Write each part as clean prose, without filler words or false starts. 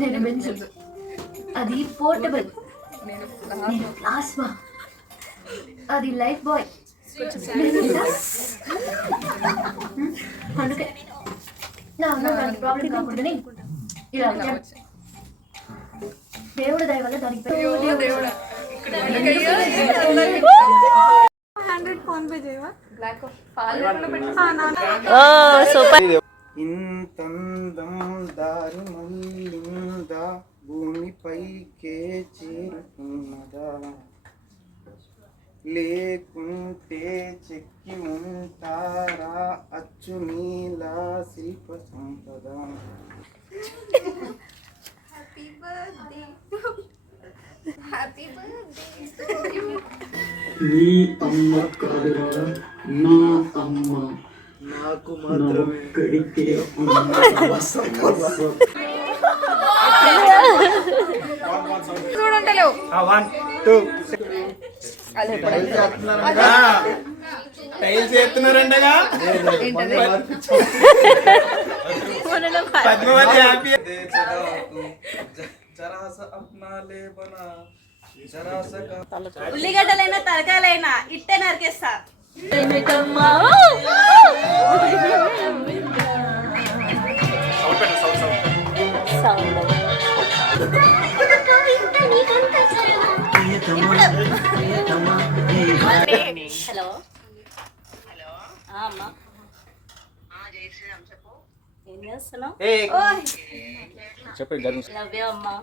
నేను బెంచ్. అది portable. Plasma. అది లైఫ్ బాయ్. అందుకే నా ప్రాబ్లం కాకుండా ఇలా దేవుడు దయ వల్ల దానికి ఇంతందం దారి మళ్ళిందా భూమిపైకే చేరుకున్నదా లేకుంటే చెక్కి ఉంటారా అచ్చు నీలా శిల్ప సంపద. నీ అమ్మ కాదురా నా అమ్మ, నాకు మాత్రం కడితే చూడంటలేవు. 1 2 టైల్స్ చేస్తున్నారంటగా పద్మవతి హ్యాపీ. ఉల్లిగడ్డలైనా తరకాయలైనా ఇట్టే నరికేస్తా. హలో అమ్మా, ఏం చేస్తున్నావు? లవ్ యూ అమ్మా.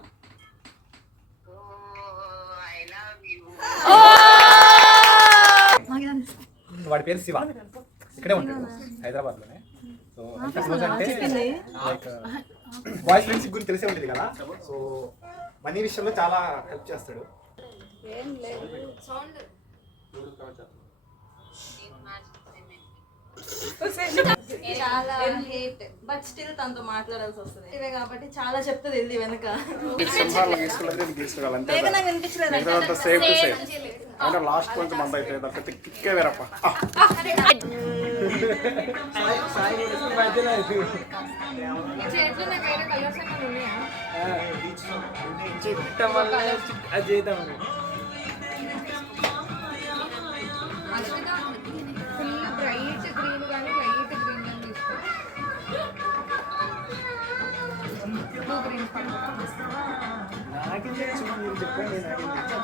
వాడి పేరు శివ, ఇక్కడే ఉంటాడు హైదరాబాద్ లోనే. సో ఎంత క్లోజ్ అంటే లైక్ బాయ్ ఫ్రెండ్స్ గురించి తెలిసే ఉంటుంది కదా. సో మనీ విషయంలో చాలా హెల్ప్ చేస్తాడు. చాలా హేట్ బట్ స్టిల్ తనతో మాట్లాడాల్సి వస్తుంది ఇవే కాబట్టి చాలా చెప్తుంది వెళ్ళి వెనక. నాకు వినిపించలేదు. లాస్ట్ కొంచెం మంది అయితే కిక్కే వేరప్ప.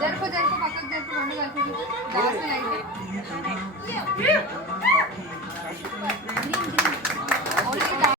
జరుపు జరుపు పక్కకు జరుపు రెండు కలిపి